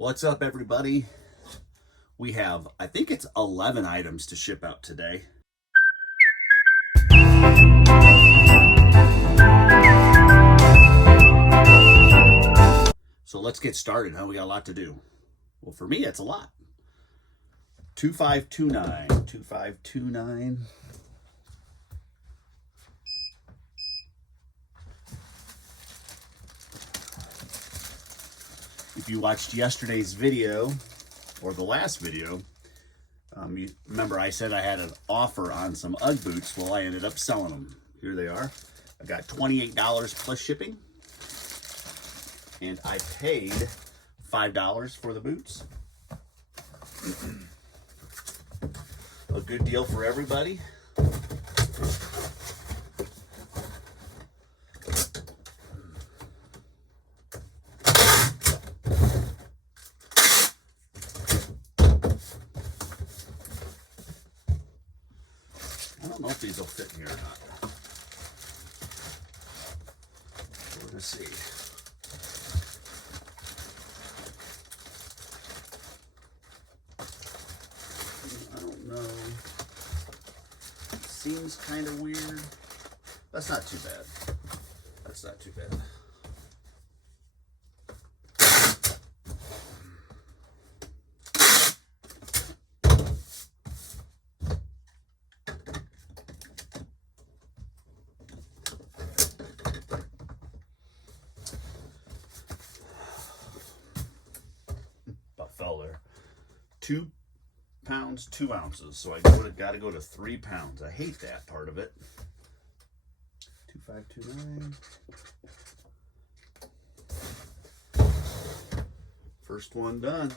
What's up, everybody? We have, I think it's 11 items to ship out today. So let's get started, huh? We got a lot to do. Well, for me, it's a lot. 2529, 2529. If you watched yesterday's video, or the last video, you remember I said I had an offer on some UGG boots. Well, I ended up selling them. Here they are. I got $28 plus shipping, and I paid $5 for the boots. A good deal for everybody. I don't know if these will fit here or not. We're gonna see. I don't know. Seems kind of weird. That's not too bad. That's not too bad. Fell there. 2 pounds 2 ounces, so I got to go to 3 pounds. I hate that part of it. 2529. First one done.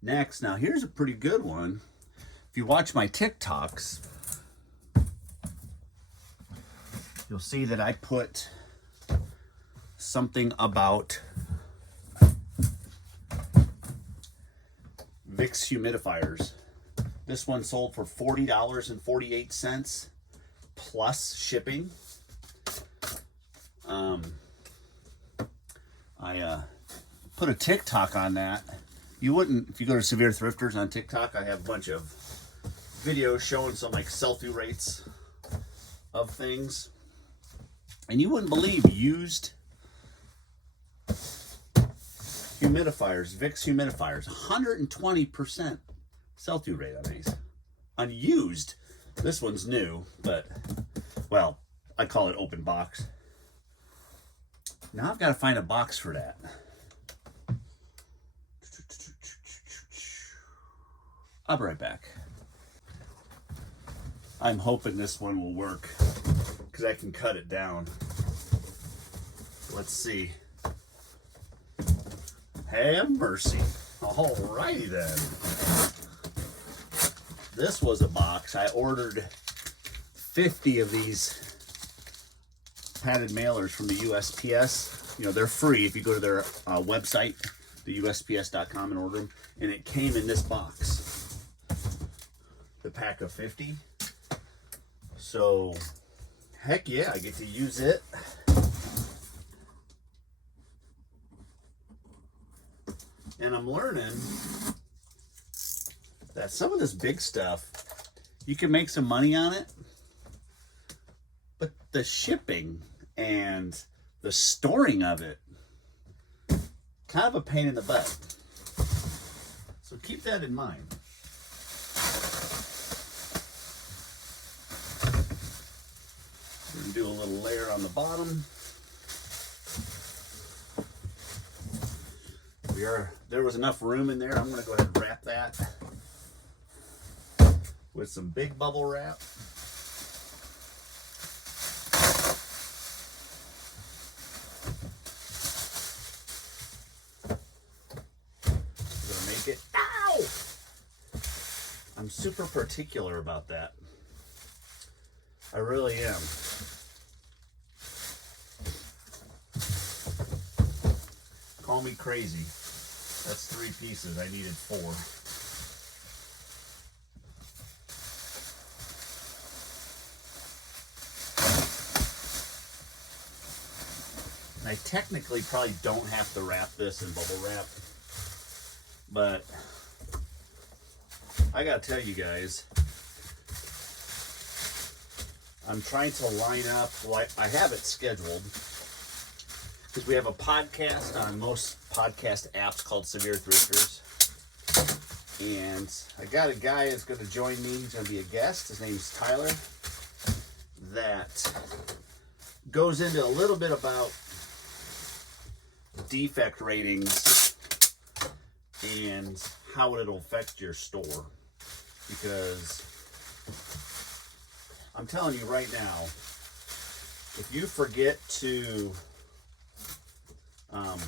Next, now here's a pretty good one. If you watch my TikToks, you'll see that I put something about Vicks humidifiers. This one sold for $40.48 plus shipping. I put a TikTok on that. You wouldn't, if you go to Severe Thrifters on TikTok, I have a bunch of videos showing some like selfie rates of things. And you wouldn't believe used humidifiers, Vicks humidifiers, 120% sell-through rate on these. Unused, this one's new, but, well, I call it open box. Now I've got to find a box for that. I'll be right back. I'm hoping this one will work, because I can cut it down. Let's see. Have mercy. Alrighty then. This was a box. I ordered 50 of these padded mailers from the USPS. You know, they're free if you go to their website, the USPS.com, and order them. And it came in this box. The pack of 50. So, heck yeah, I get to use it. And I'm learning that some of this big stuff, you can make some money on it, but the shipping and the storing of it, kind of a pain in the butt. So keep that in mind. We're gonna do a little layer on the bottom. There was enough room in there. I'm going to go ahead and wrap that with some big bubble wrap. I'm going to make it. Ow! I'm super particular about that. I really am. Call me crazy. That's 3 pieces. I needed 4. I technically probably don't have to wrap this in bubble wrap, but I gotta tell you guys, I'm trying to line up, well, I have it scheduled, because we have a podcast on most podcast apps called SEVIER Thrifters. And I got a guy that's going to join me. He's going to be a guest. His name's Tyler. That goes into a little bit about defect ratings and how it'll affect your store. Because I'm telling you right now, if you forget to, I'm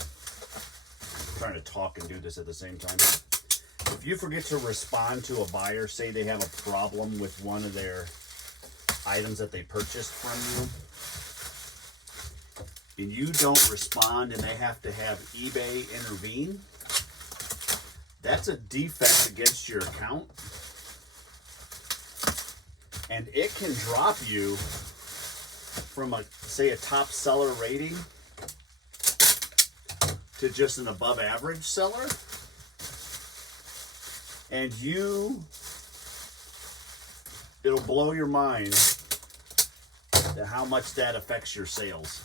trying to talk and do this at the same time. If you forget to respond to a buyer, say they have a problem with one of their items that they purchased from you, and you don't respond and they have to have eBay intervene, that's a defect against your account. And it can drop you from say a top seller rating to just an above average seller. And it'll blow your mind at how much that affects your sales.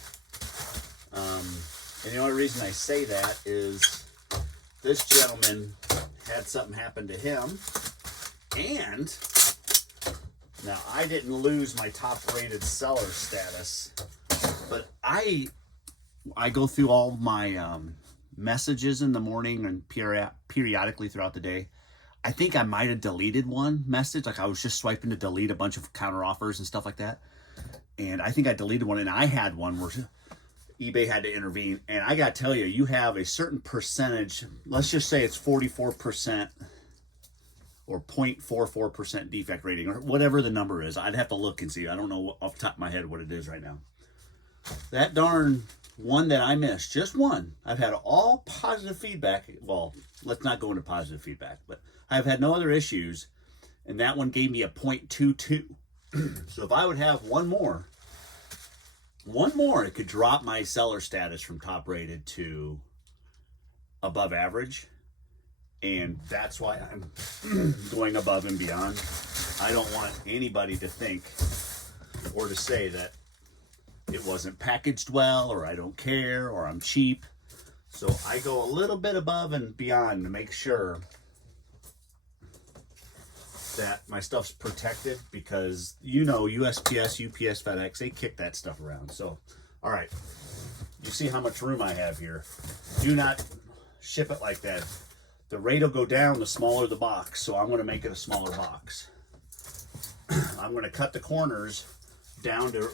And the only reason I say that is this gentleman had something happen to him, and now I didn't lose my top rated seller status, but I go through all my messages in the morning and periodically throughout the day. I think I might have deleted one message. Like I was just swiping to delete a bunch of counter offers and stuff like that. And I think I deleted one, and I had one where eBay had to intervene. And I got to tell you, you have a certain percentage, let's just say it's 44% or 0.44% defect rating or whatever the number is. I'd have to look and see. I don't know off the top of my head what it is right now. That darn one that I missed, just one. I've had all positive feedback. Well, let's not go into positive feedback, but I've had no other issues, and that one gave me a 0.22. So if I would have one more, it could drop my seller status from top rated to above average. And that's why I'm going above and beyond. I don't want anybody to think or to say that it wasn't packaged well, or I don't care, or I'm cheap. So I go a little bit above and beyond to make sure that my stuff's protected, because you know USPS, UPS, FedEx, they kick that stuff around. So, all right, you see how much room I have here. Do not ship it like that. The rate will go down the smaller the box, so I'm going to make it a smaller box. I'm going to cut the corners down to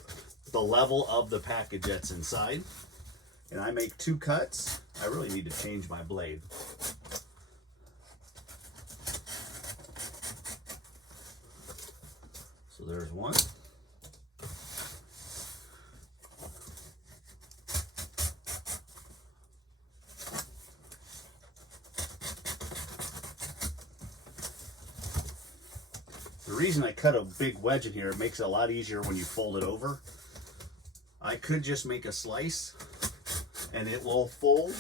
the level of the package that's inside, and I make 2 cuts. I really need to change my blade. So there's one. The reason I cut a big wedge in here, it makes it a lot easier when you fold it over. I could just make a slice and it will fold,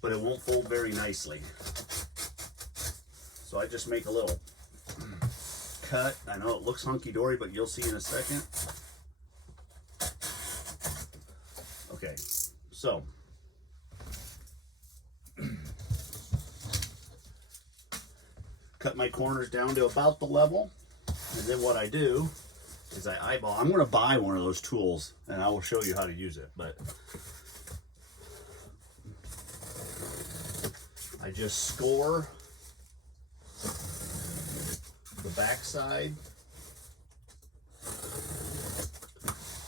but it won't fold very nicely. So I just make a little cut. I know it looks hunky-dory, but you'll see in a second. Okay, so cut my corners down to about the level, and then what I do is I eyeball. I'm going to buy one of those tools, and I will show you how to use it, but I just score the backside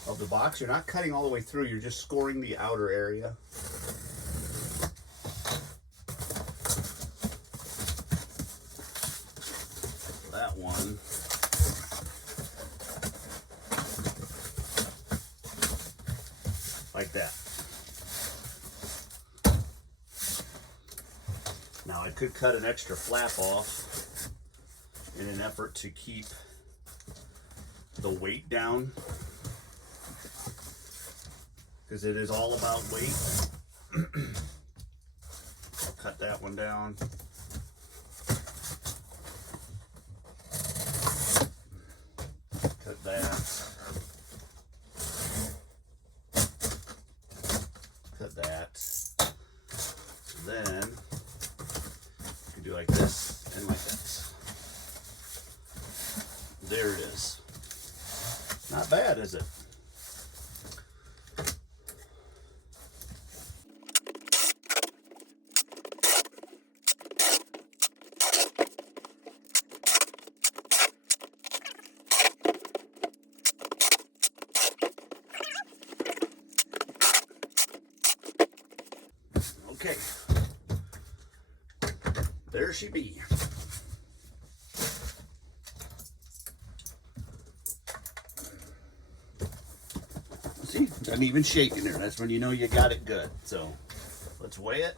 of the box. You're not cutting all the way through, you're just scoring the outer area. That one. Like that. Now I could cut an extra flap off in an effort to keep the weight down, because it is all about weight. I'll cut that one down. Cut that. Cut that. So then you can do like this and like this. There it is. Not bad, is it? Okay, there she be. See, doesn't even shake in there. That's when you know you got it good. So let's weigh it.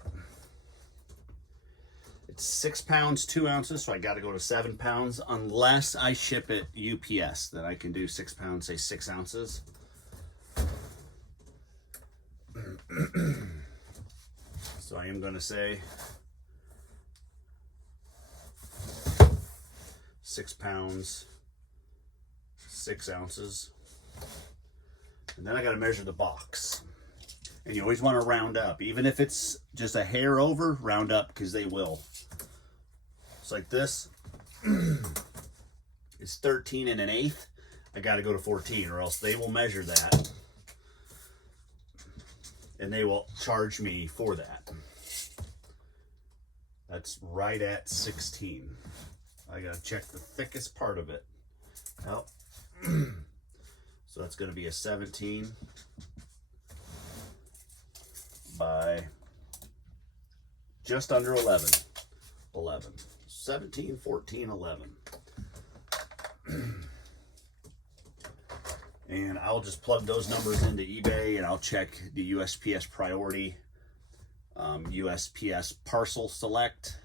It's 6 pounds, 2 ounces, so I got to go to 7 pounds unless I ship it UPS. Then I can do 6 pounds, say 6 ounces. So I am going to say 6 pounds, 6 ounces. And then I got to measure the box. And you always want to round up. Even if it's just a hair over, round up because they will. It's like this. It's 13 1/8. I got to go to 14 or else they will measure that. And they will charge me for that. That's right at 16. I gotta check the thickest part of it. Oh. So that's gonna be a 17 by just under 11. 11. 17, 14, 11. And I'll just plug those numbers into eBay and I'll check the USPS priority, USPS parcel select,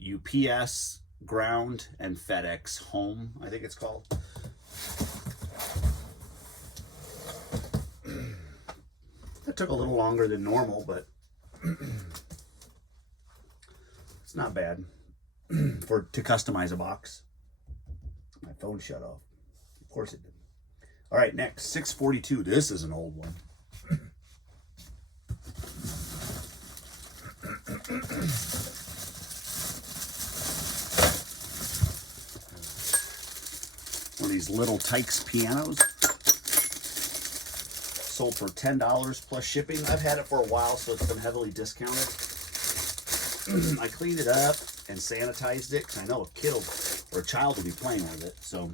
UPS ground, and FedEx home, I think it's called. That took a little longer than normal, but it's not bad to customize a box. My phone shut off. Of course it did. All right, next, 642. This is an old one. One of these little Tykes pianos. Sold for $10 plus shipping. I've had it for a while, so it's been heavily discounted. I cleaned it up and sanitized it because I know a kid or a child will be playing with it. So,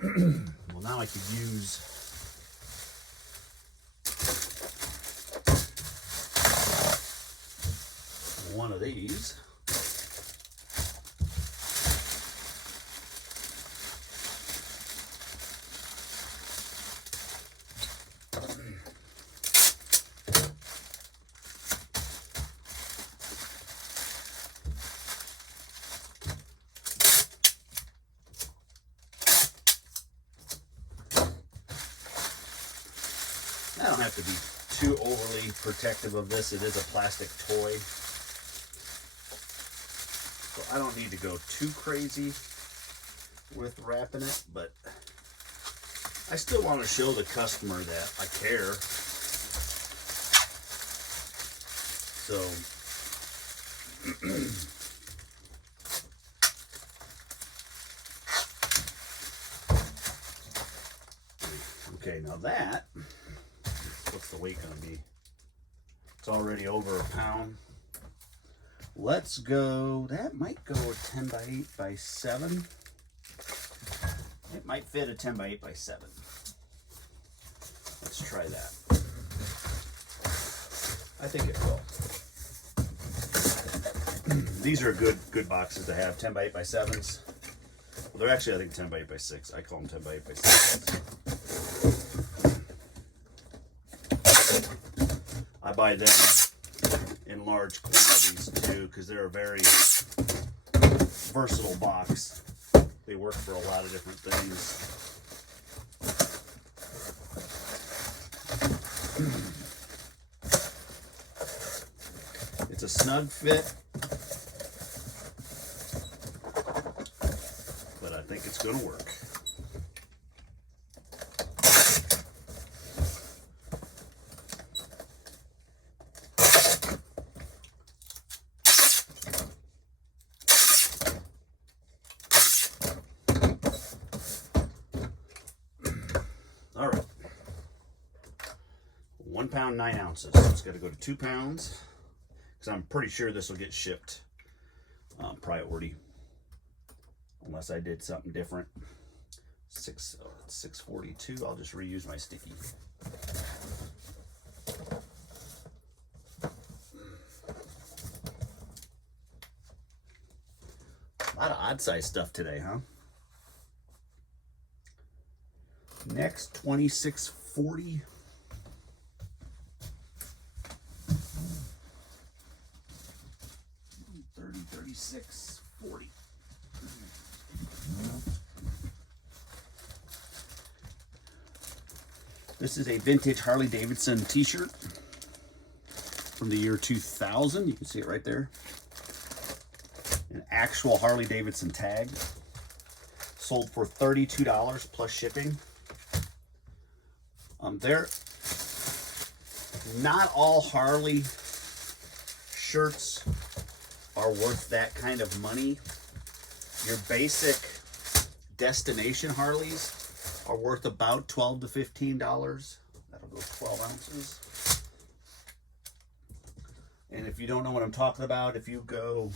well, now I could use one of these. I don't have to be too overly protective of this. It is a plastic toy. So I don't need to go too crazy with wrapping it, but I still want to show the customer that I care. So okay, now that, what's the weight gonna be? It's already over a pound. Let's go, that might go a 10 by 8 by 7. It might fit a 10 by 8 by 7. Let's try that. I think it will. These are good boxes to have, 10 by 8 by 7s. Well, they're actually, I think, 10 by 8 by 6. I call them 10 by 8 by 6. I buy them in large quantities too because they're a very versatile box. They work for a lot of different things. It's a snug fit, but I think it's going to work. All right, 1 pound 9 ounces. So it's got to go to 2 pounds because I'm pretty sure this will get shipped priority, unless I did something different. 642. I'll just reuse my sticky. A lot of odd size stuff today, huh? Next, 2640. 3640. This is a vintage Harley Davidson t-shirt from the year 2000. You can see it right there. An actual Harley Davidson tag. Sold for $32 plus shipping. They're not all Harley shirts are worth that kind of money. Your basic destination Harleys are worth about $12 to $15. That'll go 12 ounces. And if you don't know what I'm talking about, if you go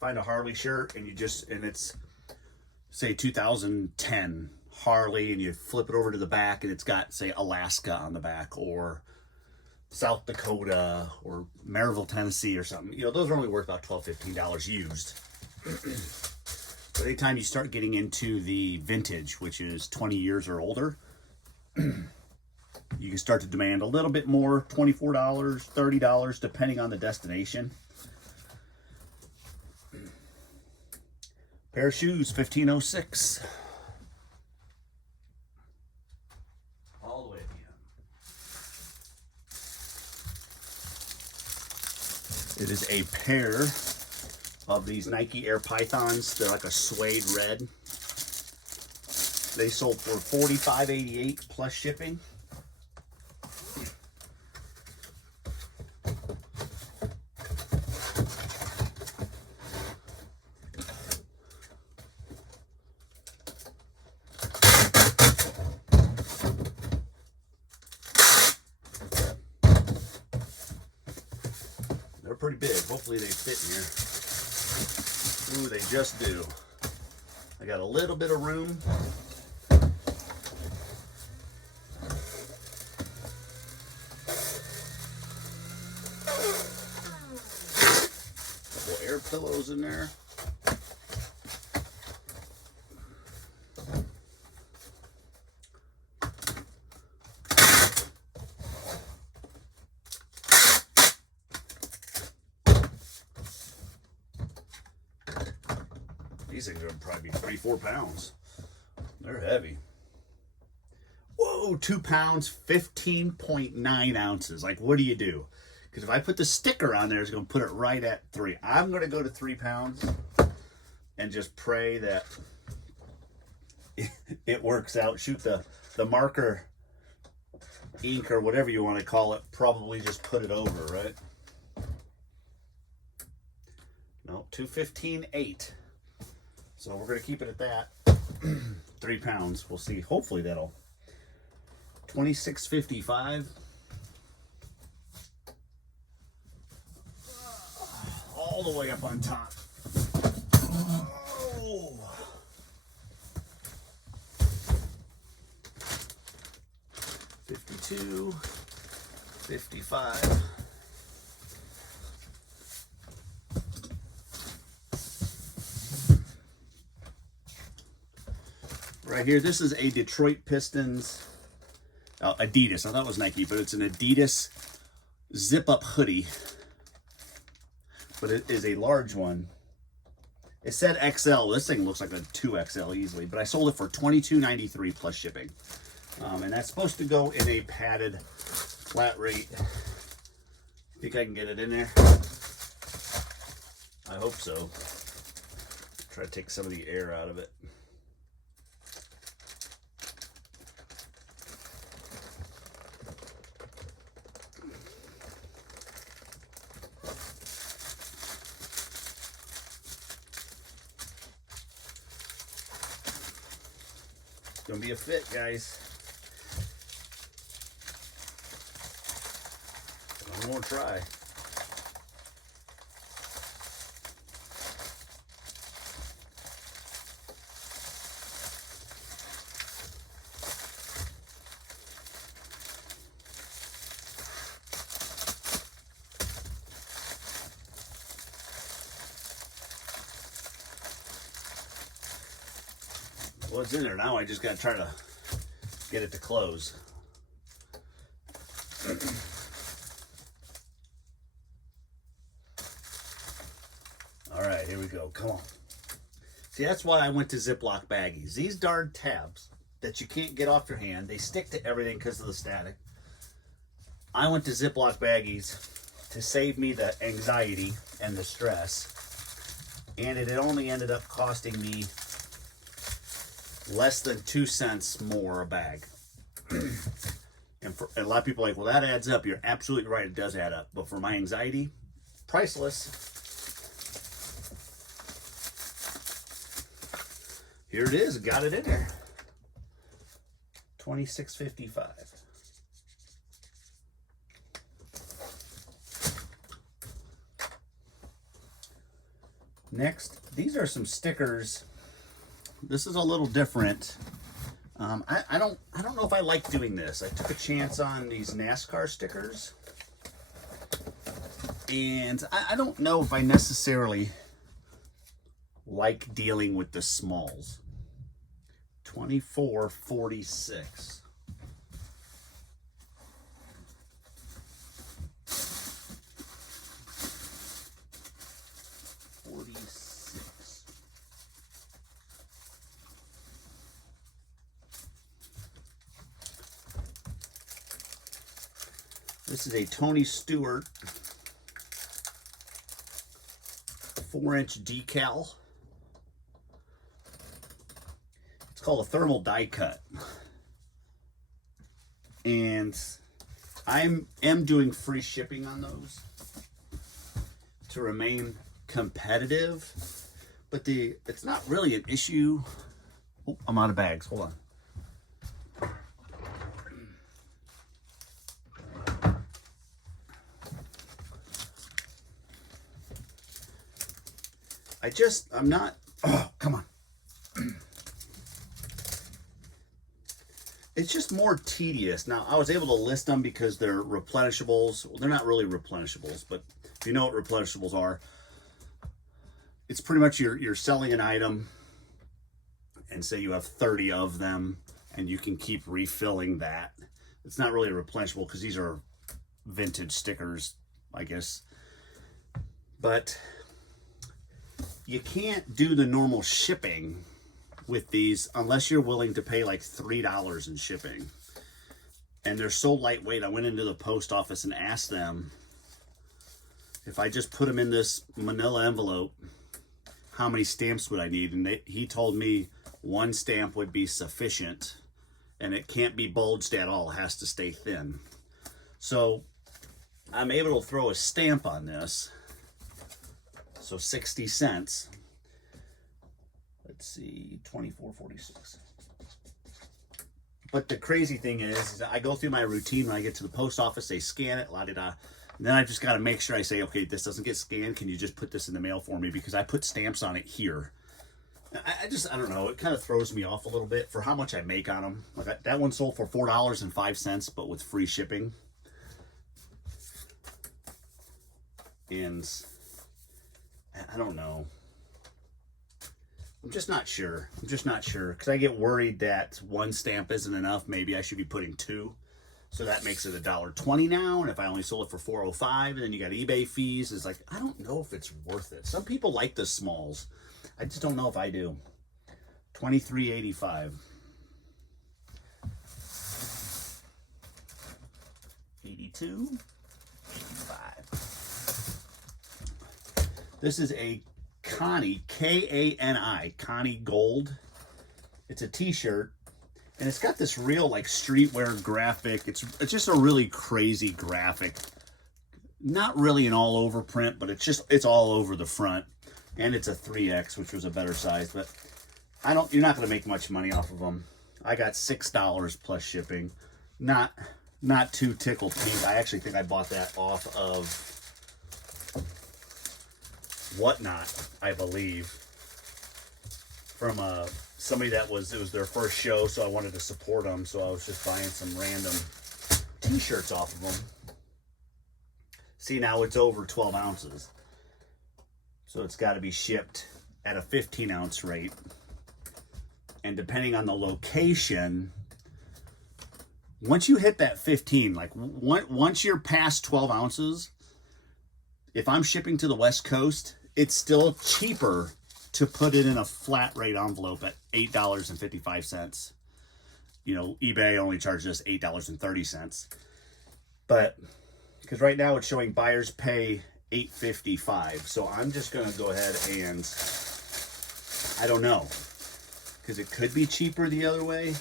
find a Harley shirt and it's say 2010 Harley, and you flip it over to the back and it's got, say, Alaska on the back, or South Dakota, or Maryville, Tennessee, or something. You know, those are only worth about $12, $15 used. But anytime you start getting into the vintage, which is 20 years or older, you can start to demand a little bit more, $24, $30, depending on the destination. Pair of shoes, 1506. All the way at the end. It is a pair of these Nike Air Pythons. They're like a suede red. They sold for $45.88 plus shipping. They're pretty big. Hopefully they fit in here. Ooh, they just do. I got a little bit of room. Couple air pillows in there. These things are probably 3-4 pounds. They're heavy. Whoa, 2 pounds, 15.9 ounces. Like, what do you do? Because if I put the sticker on there, it's going to put it right at 3. I'm going to go to 3 pounds and just pray that it works out. Shoot the marker ink or whatever you want to call it, probably just put it over, right? No, 215.8. So we're going to keep it at that. 3 pounds. We'll see. Hopefully that'll. 26.55. All the way up on top. Oh. 52. 55. Right here, this is a Detroit Pistons, Adidas. I thought it was Nike, but it's an Adidas zip-up hoodie. But it is a large one. It said XL. This thing looks like a 2XL easily, but I sold it for $22.93 plus shipping. And that's supposed to go in a padded flat rate. Think I can get it in there? I hope so. Try to take some of the air out of it. Gonna be a fit, guys. One more try. Well, it's in there now. I just got to try to get it to close. All right, here we go. Come on. See, that's why I went to Ziploc baggies. These darn tabs that you can't get off your hand, they stick to everything because of the static. I went to Ziploc baggies to save me the anxiety and the stress. And it had only ended up costing me less than 2 cents more a bag. And a lot of people are like, well, that adds up. You're absolutely right. It does add up. But for my anxiety, priceless. Here it is. Got it in there. $26.55. Next, these are some stickers. This is a little different. I don't know if I like doing this. I took a chance on these NASCAR stickers, and I don't know if I necessarily like dealing with the smalls. $24.46. This is a Tony Stewart 4-inch decal. It's called a thermal die cut. And I am doing free shipping on those to remain competitive. But it's not really an issue. Oh, I'm out of bags. Hold on. I'm not, oh, come on. It's just more tedious. Now, I was able to list them because they're replenishables. Well, they're not really replenishables, but if you know what replenishables are, it's pretty much you're selling an item and say you have 30 of them and you can keep refilling that. It's not really a replenishable because these are vintage stickers, I guess. But you can't do the normal shipping with these unless you're willing to pay like $3 in shipping. And they're so lightweight. I went into the post office and asked them if I just put them in this manila envelope, how many stamps would I need? And he told me 1 stamp would be sufficient, and it can't be bulged at all. It has to stay thin. So I'm able to throw a stamp on this. So 60 cents. Let's see, $24.46. But the crazy thing is I go through my routine when I get to the post office, they scan it, la-di-da. And then I just got to make sure I say, okay, this doesn't get scanned. Can you just put this in the mail for me? Because I put stamps on it here. I don't know. It kind of throws me off a little bit for how much I make on them. Like that one sold for $4.05, but with free shipping. And I don't know. I'm just not sure. Because I get worried that 1 stamp isn't enough. Maybe I should be putting 2. So that makes it $1.20 now. And if I only sold it for $4.05, and then you got eBay fees, it's like, I don't know if it's worth it. Some people like the smalls. I just don't know if I do. $23.85. 82, 85. This is a Connie, K-A-N-I, Connie Gold. It's a t-shirt, and it's got this real like streetwear graphic. It's just a really crazy graphic. Not really an all over print, but it's all over the front. And it's a 3X, which was a better size, but you're not going to make much money off of them. I got $6 plus shipping. Not too tickled pink. I actually think I bought that off of Whatnot, I believe, from somebody it was their first show, so I wanted to support them, so I was just buying some random t-shirts off of them. See, now it's over 12 ounces, so it's got to be shipped at a 15-ounce rate, and depending on the location, once you hit that 15, like once you're past 12 ounces, if I'm shipping to the West Coast, it's still cheaper to put it in a flat rate envelope at $8.55. You know, eBay only charges us $8.30. But because right now it's showing buyers pay $8.55. So I'm just going to go ahead and, I don't know, because it could be cheaper the other way.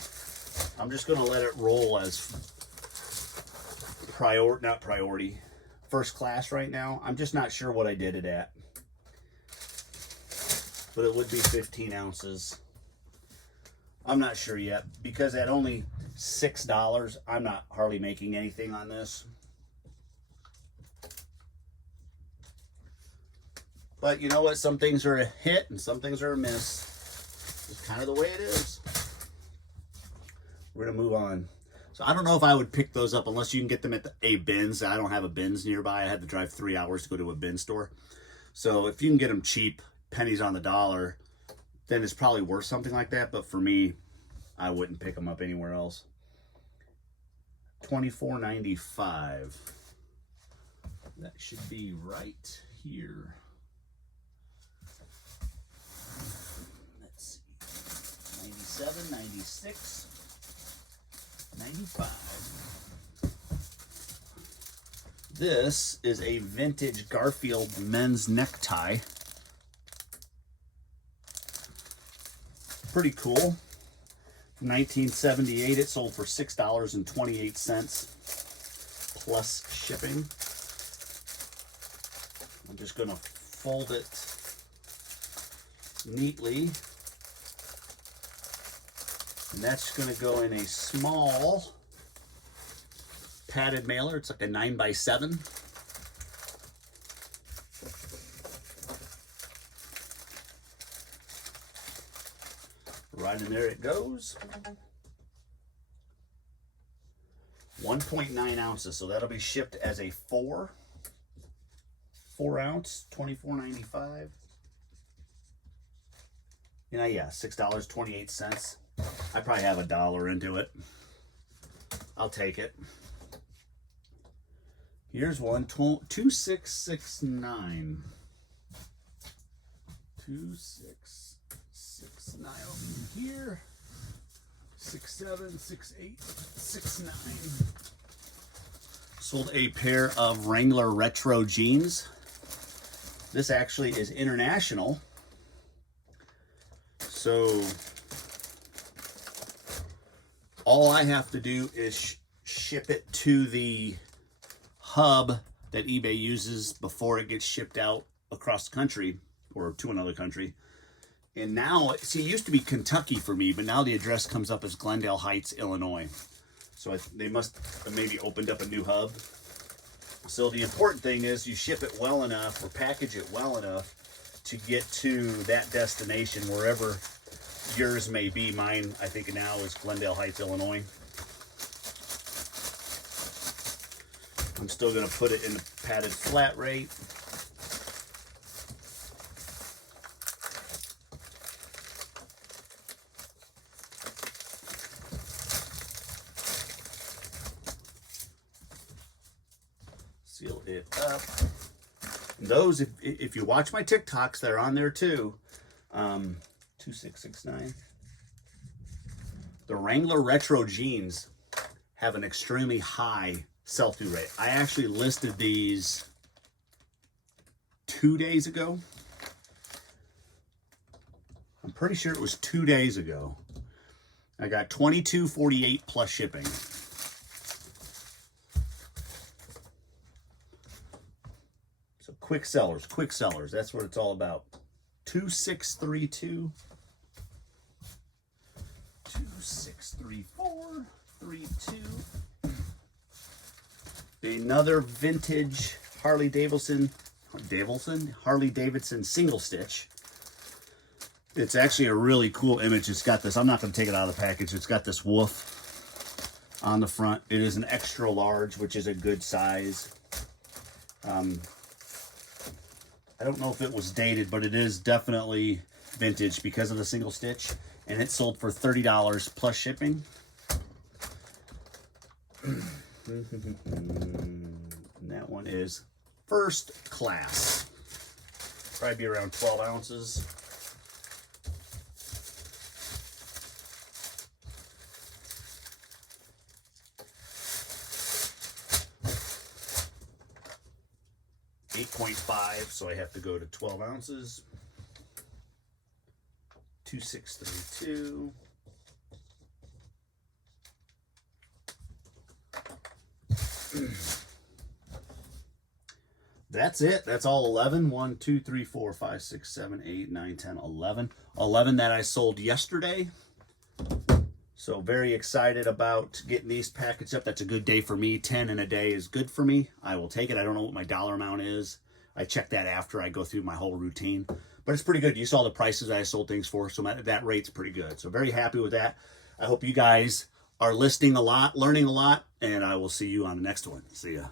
I'm just going to let it roll as first class right now. I'm just not sure what I did it at. But it would be 15 ounces. I'm not sure yet, because at only $6, I'm not hardly making anything on this. But you know what? Some things are a hit and some things are a miss. It's kind of the way it is. We're going to move on. So I don't know if I would pick those up unless you can get them at a Bins. I don't have a Bins nearby. I had to drive 3 hours to go to a bin store. So if you can get them cheap, pennies on the dollar, then it's probably worth something like that. But for me, I wouldn't pick them up anywhere else. $24.95. That should be right here. Let's see. 97, 96, 95. This is a vintage Garfield men's necktie. Pretty cool. From 1978, it sold for $6.28 plus shipping. I'm just going to fold it neatly. And that's going to go in a small padded mailer. It's like a 9x7. Right in there it goes. 1.9 ounces, so that'll be shipped as a 4 ounce, $24.95. You know, yeah, $6.28. I probably have $1 into it. I'll take it. Here's one, 2669. 2669 over here. 67, 68, 69. Sold a pair of Wrangler retro jeans. This actually is international. So all I have to do is ship it to the hub that eBay uses before it gets shipped out across the country or to another country. And now, see, it used to be Kentucky for me, but now the address comes up as Glendale Heights, Illinois. So they must have maybe opened up a new hub. So the important thing is you ship it well enough or package it well enough to get to that destination, wherever yours may be. Mine, I think now, is Glendale Heights, Illinois. I'm still going to put it in the padded flat rate. Seal it up. And those, if you watch my TikToks, they're on there too. 2669. The Wrangler retro jeans have an extremely high sell-through rate. I actually listed these 2 days ago. I'm pretty sure it was 2 days ago. I got $22.48 plus shipping. So quick sellers, quick sellers. That's what it's all about. 2632, 263432. Another vintage Harley Davidson single stitch. It's actually a really cool image. It's got this, I'm not going to take it out of the package. It's got this wolf on the front. It is an extra large, which is a good size. I don't know if it was dated, but it is definitely vintage because of the single stitch. And it sold for $30 plus shipping. And that one is first class. Probably be around 12 ounces. .5, so I have to go to 12 ounces. 2632. That's it. That's all 11. 1, 2, 3, 4, 5, 6, 7, 8, 9, 10, 11. 11 that I sold yesterday. So very excited about getting these packaged up. That's a good day for me. 10 in a day is good for me. I will take it. I don't know what my dollar amount is. I check that after I go through my whole routine. But it's pretty good. You saw the prices that I sold things for, so that rate's pretty good. So very happy with that. I hope you guys are listening a lot, learning a lot, and I will see you on the next one. See ya.